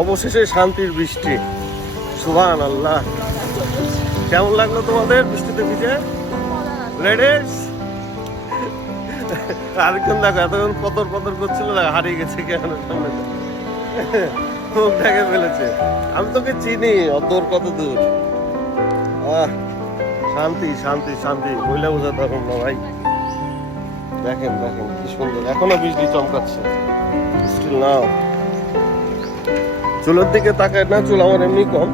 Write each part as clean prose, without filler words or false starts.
অবশেষে শান্তির বৃষ্টি, সুবহানাল্লাহ। কেমন লাগলো তোমাদের বৃষ্টিতে ভিজে? লেডিস আরেকজন দেখো এতক্ষণ পতর পতর করছিল, হারিয়ে গেছে কেন সামনে, মুখ ঢেকে ফেলেছে। আমি তোকে চিনি, অদূর কত দূর। শান্তি শান্তি শান্তি, বইলে বোঝাতে পারলাম না ভাই। দেখেন দেখেন কি সুন্দর, এখনো বৃষ্টি চমকাচ্ছে। স্টিল নাও চুলের দিকে তাকায় না, চুল আমার এমনি কম।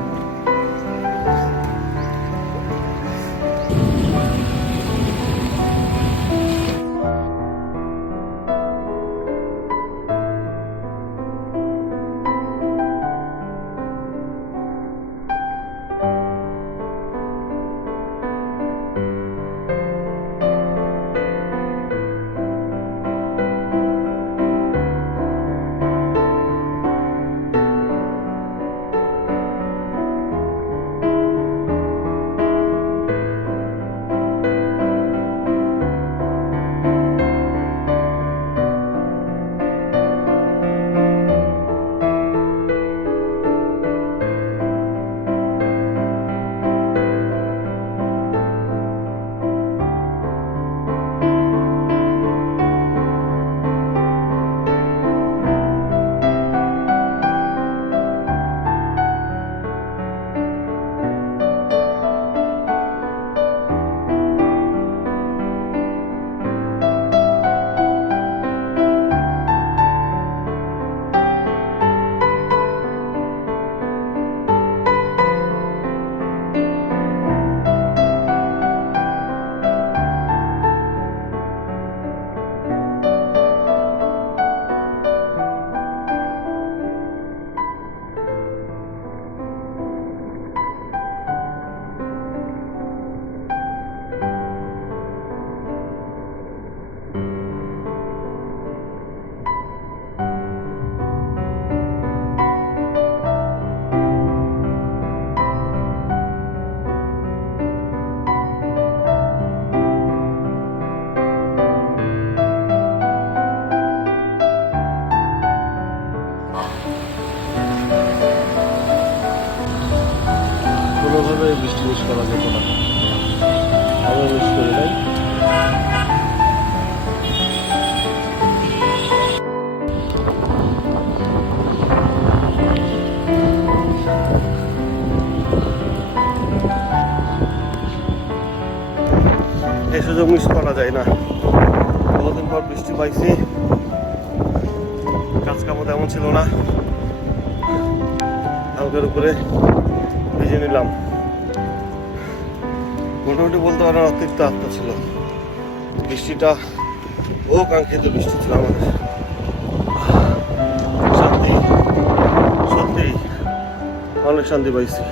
কোনোভাবে বৃষ্টি মিস করা যেত না, আমি মিস করি নাই। এই সুযোগ মিস করা যায় না। বহুদিন পর বৃষ্টি পাইছি, কাজ কামও তেমন ছিল না, হালকার উপরে ভিজে নিলাম। মোটামুটি বলতে পারেন অতিরিক্ত আত্মা ছিল বৃষ্টিটা, ও কাঙ্ক্ষিত বৃষ্টি ছিল আমাদের। শান্তি, সত্যি অনেক শান্তি পাইছি।